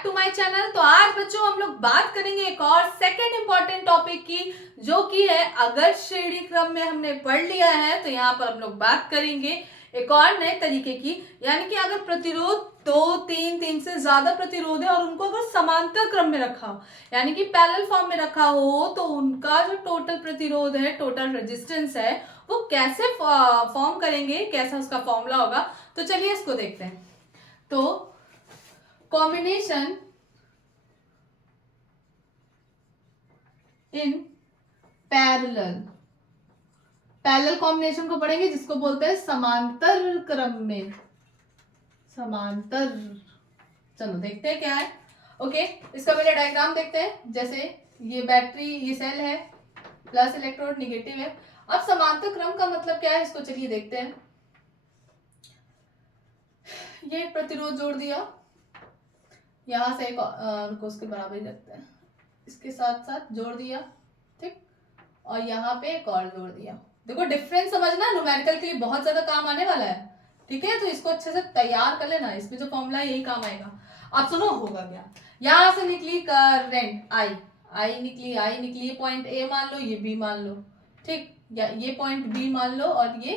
Back to my channel. तो आज बच्चों हम लोग बात करेंगे एक और सेकंड इंपॉर्टेंट टॉपिक की, जो कि है अगर श्रेणी क्रम में हमने पढ़ लिया है तो यहाँ पर हम लोग बात करेंगे एक और नए तरीके की, यानी कि अगर प्रतिरोध दो तीन से ज्यादा प्रतिरोध है और उनको अगर समांतर क्रम में रखा हो, यानी कि पैरेलल फॉर्म में रखा हो, तो उनका जो टोटल प्रतिरोध है, टोटल रेजिस्टेंस है, वो कैसे फॉर्म करेंगे, कैसा उसका फॉर्मूला होगा। तो चलिए इसको देखते हैं। तो कॉम्बिनेशन इन पैरेलल कॉम्बिनेशन को पढ़ेंगे, जिसको बोलते हैं समांतर क्रम में, समांतर। चलो देखते हैं क्या है। ओके, इसका पहले डायग्राम देखते हैं। जैसे ये बैटरी, ये सेल है, प्लस इलेक्ट्रोड, निगेटिव है। अब समांतर क्रम का मतलब क्या है, इसको चलिए देखते हैं। ये प्रतिरोध जोड़ दिया, यहां से एक को उसके बराबर ही रखते हैं, इसके साथ साथ जोड़ दिया, ठीक, और यहाँ पे एक और जोड़ दिया। देखो डिफरेंस समझना, न्यूमेरिकल के लिए बहुत ज्यादा काम आने वाला है, ठीक है। तो इसको अच्छे से तैयार कर लेना, इसमें जो फॉर्मूला है यही काम आएगा। अब सुनो होगा क्या। यहां से निकली करंट आई निकली, ये पॉइंट ए मान लो, ये बी मान लो, ठीक, या ये पॉइंट बी मान लो और ये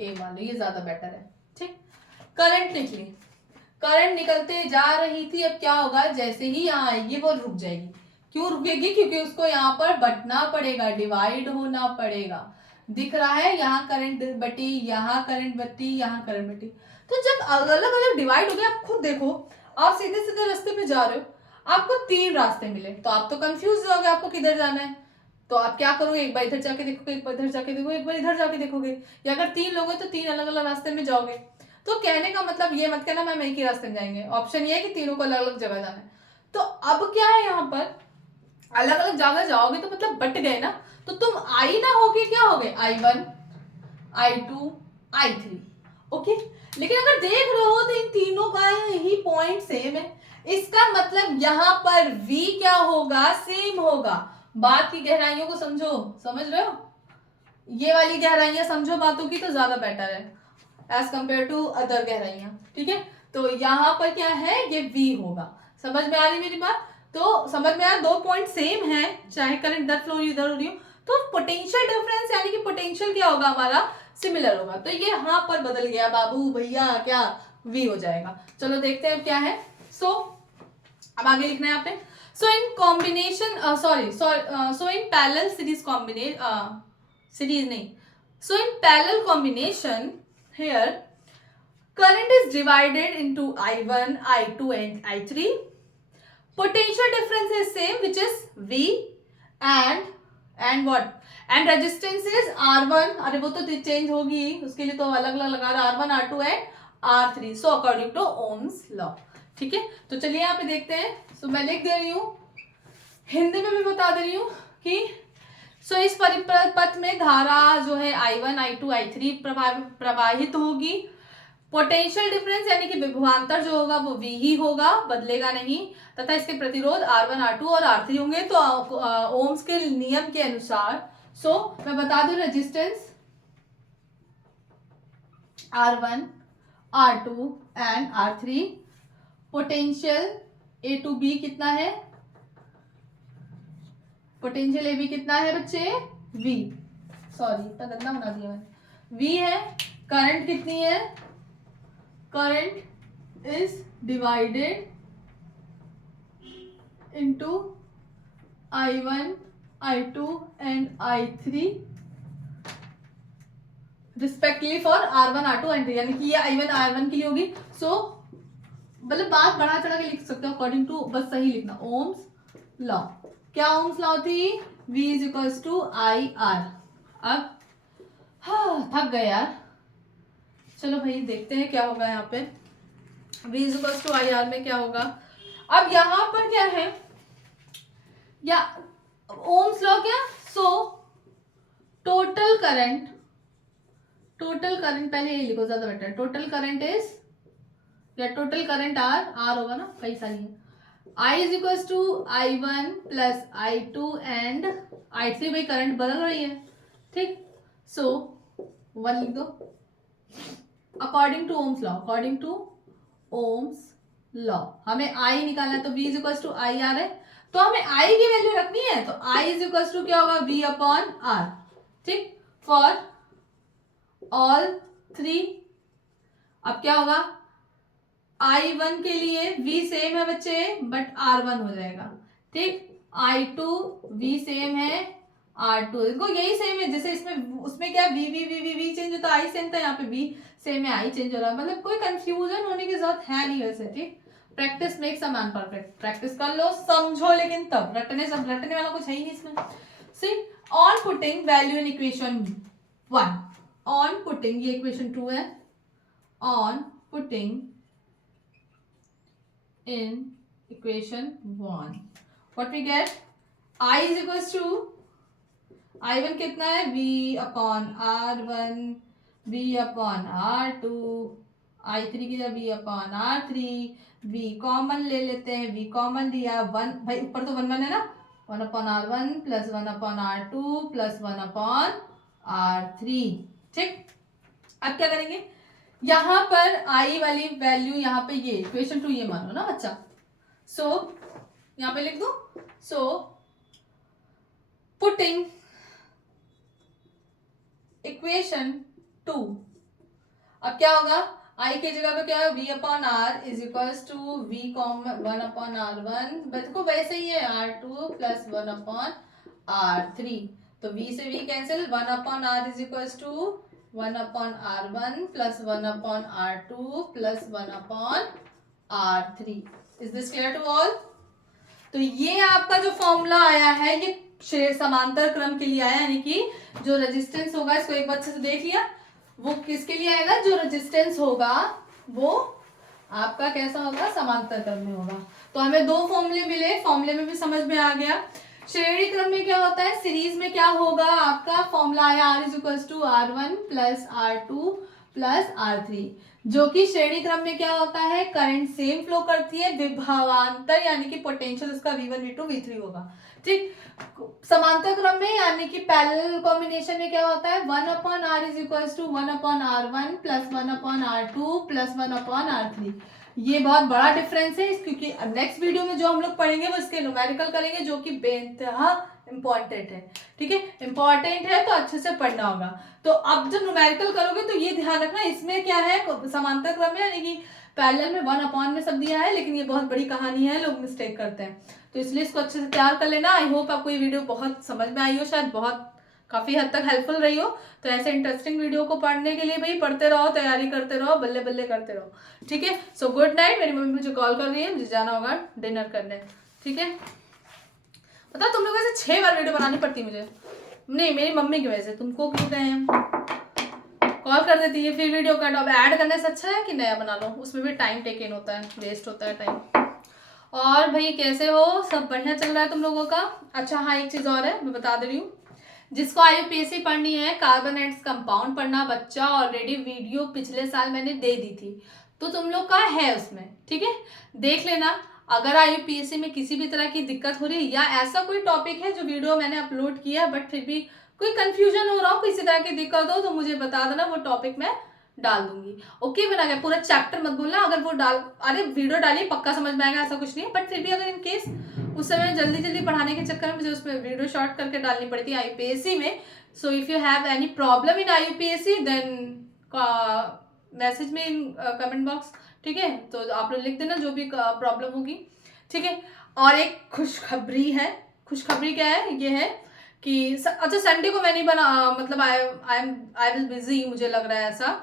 ए मान लो, ये ज्यादा बेटर है, ठीक। करंट निकली, करंट निकलते जा रही थी। अब क्या होगा, जैसे ही यहाँ आएगी वो रुक जाएगी। क्यों रुकेगी, क्योंकि उसको यहाँ पर बटना पड़ेगा, डिवाइड होना पड़ेगा। दिख रहा है, यहाँ करंट बटी, यहाँ करंट बटी, यहाँ करंट बटी। तो जब अलग अलग डिवाइड हो गया, आप खुद देखो, आप सीधे सीधे रास्ते में जा रहे हो, आपको तीन रास्ते मिले, तो आप तो कंफ्यूज हो गए आपको किधर जाना है। तो आप क्या करोगे, एक बार इधर जाके देखोगे, एक बार इधर जाके देखोगे, एक बार इधर जाके देखोगे। या अगर तीन लोग हैं तो तीन अलग अलग रास्ते में जाओगे। तो कहने का मतलब ये मत कहना मैम एक ही रास्ते में जाएंगे, ऑप्शन ये है कि तीनों को अलग अलग जगह जाना है। तो अब क्या है, यहाँ पर अलग अलग जगह जाओगे तो मतलब बट गए ना। तो तुम आई ना होगे, क्या हो गए, I1 I2 I3, ओके। लेकिन अगर देख रहे हो तो इन तीनों का ही पॉइंट सेम है, इसका मतलब यहाँ पर V क्या होगा, सेम होगा। बात की गहराइयों को समझो, समझ रहे हो, ये वाली गहराइयां समझो बातों की तो ज्यादा बेटर है एज कंपेयर टू अदर गहराइयां, ठीक है। तो यहाँ पर क्या है, ये V होगा। समझ में आ रही मेरी बात। तो समझ में आया, दो पॉइंट सेम है, चाहे करंट इधर फ्लो इधर हो रही हो, तो पोटेंशियल डिफरेंस यानी कि पोटेंशियल क्या होगा हमारा, सिमिलर होगा। तो ये यहाँ पर बदल गया बाबू भैया, क्या V हो जाएगा। चलो देखते हैं अब क्या है। सो अब आगे लिखना है यहाँ पे। So in combination so in parallel series combination, series नहीं, so in parallel combination here current is divided into I1 I2 and I3. Potential difference is same, which is V, and what, and resistance is R1, अरे वो तो change होगी, उसके लिए तो अलग अलग लगा रहा, R1 R2 and R3, so according to Ohm's law, ठीक है। तो चलिए यहाँ पे देखते हैं। सो मैं लिख दे रही हूँ, हिंदी में भी बता दे रही हूँ कि इस परिपथ में धारा जो है I1 I2 I3 प्रवाहित होगी। पोटेंशियल डिफरेंस यानी कि विभवांतर जो होगा वो V ही होगा, बदलेगा नहीं, तथा इसके प्रतिरोध R1 R2 और R3 होंगे। तो ओम्स के नियम के अनुसार, मैं बता दूं, resistance R1 R2 and R3, potential A to B कितना है, पोटेंशियल ए बी कितना है बच्चे, V, सॉरी इतना गंदा बना दिया मैंने, V है। करंट कितनी है, current is divided into I1 I2 and I3 respectively for R1 R2 and, यानी कि ये I1 R1 के लिए होगी। सो मतलब बात बढ़ा चढ़ा के लिख सकते हो अकॉर्डिंग टू, बस सही लिखना, ओम्स लॉ। क्या ओम्स लॉ थी, V is equals to IR। अब थक गए यार, चलो भाई देखते हैं क्या होगा यहाँ पे। V is equals to IR में क्या होगा। अब यहाँ पर क्या है, या ओम्स लॉ क्या, टोटल करंट पहले ये लिखो ज्यादा बेटर, टोटल करंट इज, या टोटल करंट R होगा ना, कई सारी है, I is equal to I1 plus I2 and I3, भाई करंट बदल रही है, ठीक। सो 1 लिख दो, according to Ohm's law, according to Ohm's law. हमें आई निकालना है तो v is equal to I R है, तो हमें i की वैल्यू रखनी है, तो i इज इक्वल टू क्या होगा v अपॉन आर। ठीक, फॉर ऑल 3। अब क्या होगा, I1 के लिए v सेम है बच्चे, बट R1 हो जाएगा। ठीक, I2 v सेम है, R2 देखो यही सेम है, जैसे इसमें उसमें क्या v चेंज होता है, I सेम था, यहाँ पे v सेम है, I चेंज हो रहा है, मतलब कोई कंफ्यूजन होने की जरूरत है नहीं वैसे। ठीक, practice makes a man perfect, practice कर लो समझो, लेकिन तब रटने वाला कुछ है ही नहीं इसमें। See on putting value in equation 1, on putting, ये इक्वेशन 2 है, on putting in equation 1 what we get, I is equals to I1 कितना है v upon R1, v upon R2, I3 की जगह v upon R3, v common ले लेते हैं, v common लिया, 1 भाई ऊपर तो 1 है ना, 1 upon R1 plus 1 upon R2 plus 1 upon R3। ठीक, अब क्या करेंगे, यहां पर आई वाली वैल्यू, यहां पे ये इक्वेशन 2 ये मानो ना बच्चा, सो यहां पे लिख दो, सो पुटिंग इक्वेशन 2, अब क्या होगा, आई की जगह पे क्या है, v upon R is equals to v common 1 upon R1, देखो वैसे ही है R2 प्लस 1 अपॉन R3, तो v से v cancel, 1 upon r is equals to 1 upon R1 plus 1 upon R2 plus 1 upon R3। Is this clear to all? तो ये आपका जो formula आया है ये समांतर क्रम के लिए आया, यानी कि जो रेजिस्टेंस होगा, इसको एक बार अच्छे से देख लिया, वो किसके लिए आएगा, जो रेजिस्टेंस होगा वो आपका कैसा होगा, समांतर क्रम में होगा। तो हमें दो फॉर्मूले मिले, फॉर्मूले में भी समझ में आ गया। श्रेणी क्रम में क्या होता है, सीरीज में क्या होगा, आपका फॉर्मूला आया R is equal to R1 plus R2 plus R3, जो कि श्रेणी क्रम में क्या होता है, करंट सेम फ्लो करती है, विभवांतर यानी कि पोटेंशियल उसका V1 V2 V3 होगा। ठीक, समांतर क्रम में यानी कि पैरेलल कॉम्बिनेशन में क्या होता है, 1 upon R is equal to 1 upon R1 plus 1 upon R2 plus 1 upon R3। ये बहुत बड़ा डिफरेंस है, क्योंकि नेक्स्ट वीडियो में जो हम लोग पढ़ेंगे वो इसके न्यूमेरिकल करेंगे, जो कि बेइंतहा इंपॉर्टेंट है। ठीक है, इंपॉर्टेंट है तो अच्छे से पढ़ना होगा। तो अब जब न्यूमेरिकल करोगे तो ये ध्यान रखना, इसमें क्या है, समांतर क्रम में यानी कि पैरेलल में 1 अपॉन में सब दिया है, लेकिन ये बहुत बड़ी कहानी है, लोग मिस्टेक करते हैं, तो इसलिए इसको अच्छे से तैयार कर लेना। आई होप आपको ये वीडियो बहुत समझ में आई हो, शायद बहुत काफी हद तक हेल्पफुल रही हो। तो ऐसे इंटरेस्टिंग वीडियो को पढ़ने के लिए भाई पढ़ते रहो, तैयारी करते रहो, बल्ले बल्ले करते रहो। ठीक है, सो गुड नाइट। मेरी मम्मी मुझे कॉल कर रही है, मुझे जाना होगा डिनर करने। ठीक है, पता तुम लोगों से 6 बार वीडियो बनानी पड़ती मुझे, नहीं मेरी मम्मी की वजह से, तुमको क्यों कहें, कॉल कर देती है फिर वीडियो कट। अब ऐड करने से अच्छा है कि नया बना लो, उसमें भी टाइम टेकन होता है, वेस्ट होता है टाइम। और भाई कैसे हो, सब बढ़िया चल रहा है तुम लोगों का? अच्छा हाँ, एक चीज और है मैं बता दे रही हूँ, जिसको IUPAC पढ़नी है, कार्बन एंड कंपाउंड पढ़ना, बच्चा ऑलरेडी वीडियो पिछले साल मैंने दे दी थी, तो तुम लोग का है उसमें। ठीक है, देख लेना। अगर IUPAC में किसी भी तरह की दिक्कत हो रही है, या ऐसा कोई टॉपिक है जो वीडियो मैंने अपलोड किया बट फिर भी कोई कंफ्यूजन हो रहा हो, किसी तरह की दिक्कत हो, तो मुझे बता देना, वो टॉपिक मैं डाल दूंगी। ओके, बना गया, पूरा चैप्टर मत बोलना, अगर वो अरे वीडियो डालिए पक्का समझ में आएगा, ऐसा कुछ नहीं है, बट फिर भी अगर इन केस उस समय जल्दी जल्दी पढ़ाने के चक्कर में मुझे उसमें वीडियो शॉर्ट करके डालनी पड़ती है IUPAC में। So if you have any problem in IUPAC then message में इन कमेंट बॉक्स। ठीक है, तो आप लोग लिख देना जो भी प्रॉब्लम होगी। ठीक है, और एक खुशखबरी है, खुशखबरी क्या है, ये है कि अच्छा संडे को मैं नहीं बना, मतलब आई विल बिजी, मुझे लग रहा है ऐसा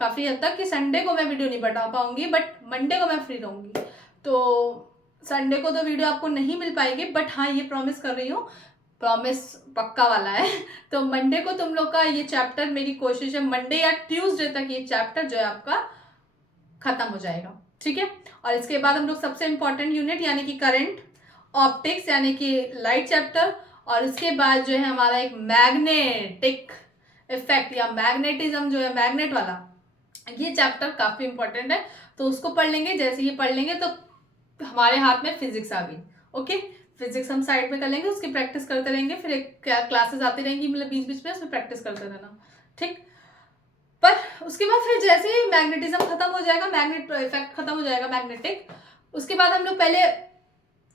काफ़ी हद तक कि संडे को मैं वीडियो नहीं बना पाऊंगी, बट मंडे को मैं फ्री रहूंगी, तो संडे को तो वीडियो आपको नहीं मिल पाएगी, बट हाँ ये प्रॉमिस कर रही हूँ, प्रॉमिस पक्का वाला है। तो मंडे को तुम लोग का ये चैप्टर, मेरी कोशिश है मंडे या ट्यूसडे तक ये चैप्टर जो है आपका खत्म हो जाएगा। ठीक है, और इसके बाद हम लोग सबसे इंपॉर्टेंट यूनिट यानी कि करंट, ऑप्टिक्स यानी कि लाइट चैप्टर, और इसके बाद जो है हमारा एक मैग्नेटिक इफेक्ट या मैग्नेटिज्म जो है, मैग्नेट वाला, ये चैप्टर काफी इंपॉर्टेंट है, तो उसको पढ़ लेंगे। जैसे ये पढ़ लेंगे तो हमारे हाथ में फिजिक्स आ गई। ओके, फिजिक्स हम साइड में कर लेंगे, उसकी प्रैक्टिस करते रहेंगे, फिर एक क्लासेस आती रहेंगी मतलब बीच बीच में, उसमें प्रैक्टिस करते रहना। ठीक, पर उसके बाद फिर जैसे ही मैग्नेटिज्म खत्म हो जाएगा, मैग्नेट इफेक्ट खत्म हो जाएगा मैग्नेटिक, उसके बाद हम लोग पहले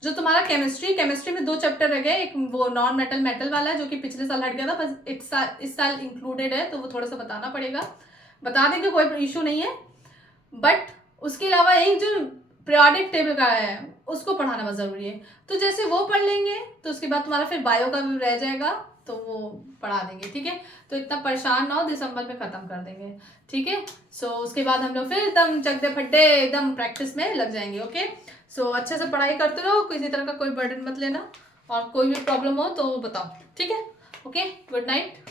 जो तुम्हारा केमिस्ट्री में 2 चैप्टर रह गए, एक वो नॉन मेटल मेटल वाला है जो कि पिछले साल हट गया था, बस इस साल इंक्लूडेड है, तो वो थोड़ा सा बताना पड़ेगा, बता देंगे, कोई इशू नहीं है। बट उसके अलावा एक जो पीरियोडिक टेबल का है उसको पढ़ाना बहुत जरूरी है, तो जैसे वो पढ़ लेंगे तो उसके बाद तुम्हारा फिर बायो का भी रह जाएगा, तो वो पढ़ा देंगे, ठीक है। तो इतना परेशान ना हो, दिसंबर में खत्म कर देंगे, ठीक है। सो उसके बाद हम लोग फिर एकदम चकदे फड्डे एकदम प्रैक्टिस में लग जाएंगे, ओके। सो अच्छे से पढ़ाई करते रहो, किसी तरह का कोई बर्डन मत लेना, और कोई भी प्रॉब्लम हो तो बताओ, ठीक है। Okay, good night.